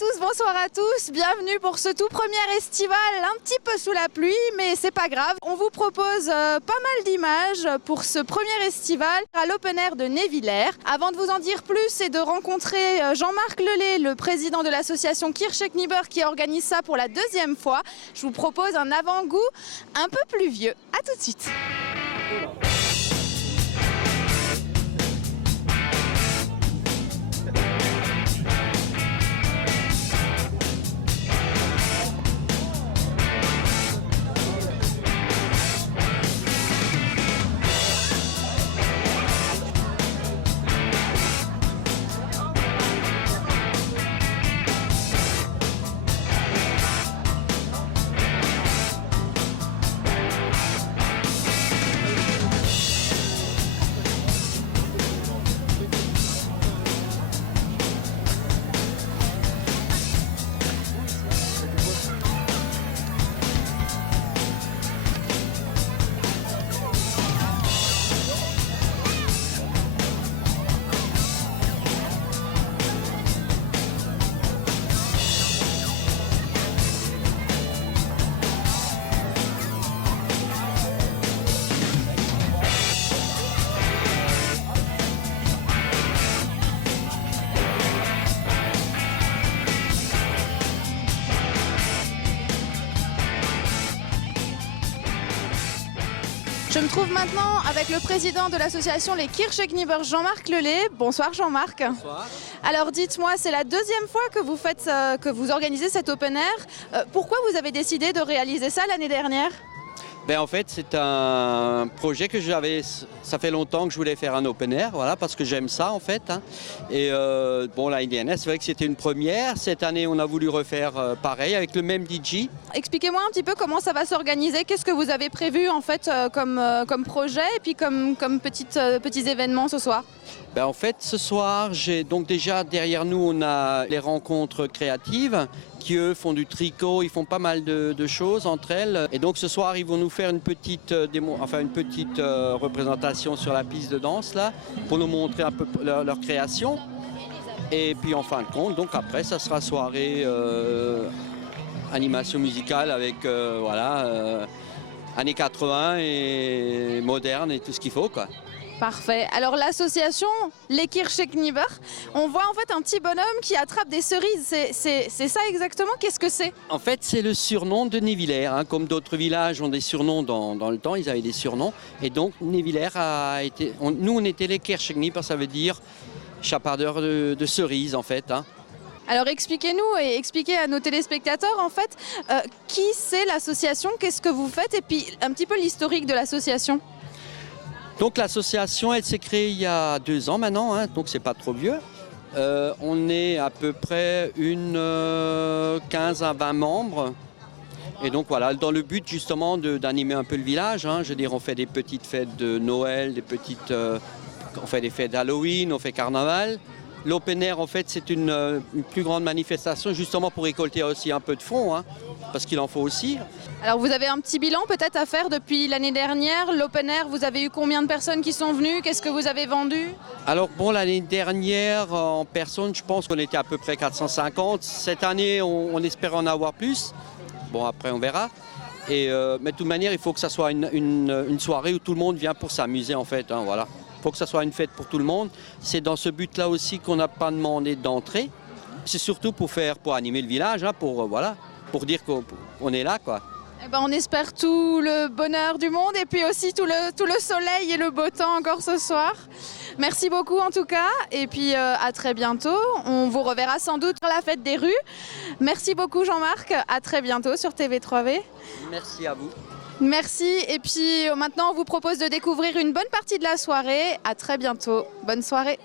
tous, bonsoir à tous, bienvenue pour ce tout premier estival, un petit peu sous la pluie, mais c'est pas grave. On vous propose pas mal d'images pour ce premier estival à l'Open Air de Névillers. Avant de vous en dire plus et de rencontrer Jean-Marc Lelay, le président de l'association Kirche-Knieber qui organise ça pour la deuxième fois, je vous propose un avant-goût un peu plus vieux. À tout de suite. Je me trouve maintenant avec le président de l'association Les Kirche-Knieber, Jean-Marc Lelay. Bonsoir Jean-Marc. Bonsoir. Alors dites-moi, c'est la deuxième fois que vous organisez cet open air. Pourquoi vous avez décidé de réaliser ça l'année dernière ? En fait, c'est un projet que j'avais, ça fait longtemps que je voulais faire un open air, voilà, parce que j'aime ça en fait. Et l'année dernière, c'est vrai que c'était une première. Cette année, on a voulu refaire pareil avec le même DJ. Expliquez-moi un petit peu comment ça va s'organiser. Qu'est-ce que vous avez prévu en fait comme projet et puis comme petits événements ce soir ? En fait, ce soir, j'ai donc déjà derrière nous, on a les rencontres créatives qui eux font du tricot, ils font pas mal de choses entre elles. Et donc ce soir, ils vont nous faire une petite représentation sur la piste de danse là, pour nous montrer un peu leur création. Et puis en fin de compte, donc après, ça sera soirée animation musicale avec années 80 et moderne et tout ce qu'il faut quoi. Parfait. Alors l'association Les Kirche-Knieber, on voit en fait un petit bonhomme qui attrape des cerises. C'est ça exactement ? Qu'est-ce que c'est ? En fait, c'est le surnom de Névillers. Comme d'autres villages ont des surnoms dans le temps, ils avaient des surnoms. Et donc Névillers a été... Nous, on était les Kirche-Knieber, ça veut dire chapardeurs de cerises en fait. Alors expliquez-nous et expliquez à nos téléspectateurs en fait qui c'est l'association, qu'est-ce que vous faites et puis un petit peu l'historique de l'association. Donc l'association, elle s'est créée il y a 2 ans maintenant, donc c'est pas trop vieux. On est à peu près une 15 à 20 membres. Et donc voilà, dans le but justement d'animer un peu le village. Je veux dire, on fait des petites fêtes de Noël, on fait des fêtes d'Halloween, on fait carnaval. L'open air, en fait, c'est une plus grande manifestation justement pour récolter aussi un peu de fonds, parce qu'il en faut aussi. Alors vous avez un petit bilan peut-être à faire depuis l'année dernière. L'open air, vous avez eu combien de personnes qui sont venues ? Qu'est-ce que vous avez vendu ? Alors l'année dernière, en personne, je pense qu'on était à peu près 450. Cette année, on espère en avoir plus. Bon, après, on verra. Mais de toute manière, il faut que ça soit une soirée où tout le monde vient pour s'amuser, en fait. Voilà. Il faut que ça soit une fête pour tout le monde. C'est dans ce but-là aussi qu'on n'a pas demandé d'entrée. C'est surtout pour animer le village, pour dire qu'on est là, quoi. On espère tout le bonheur du monde et puis aussi tout le soleil et le beau temps encore ce soir. Merci beaucoup en tout cas et puis à très bientôt. On vous reverra sans doute pour la fête des rues. Merci beaucoup Jean-Marc, à très bientôt sur TV3V. Merci à vous. Merci et puis maintenant on vous propose de découvrir une bonne partie de la soirée. À très bientôt. Bonne soirée.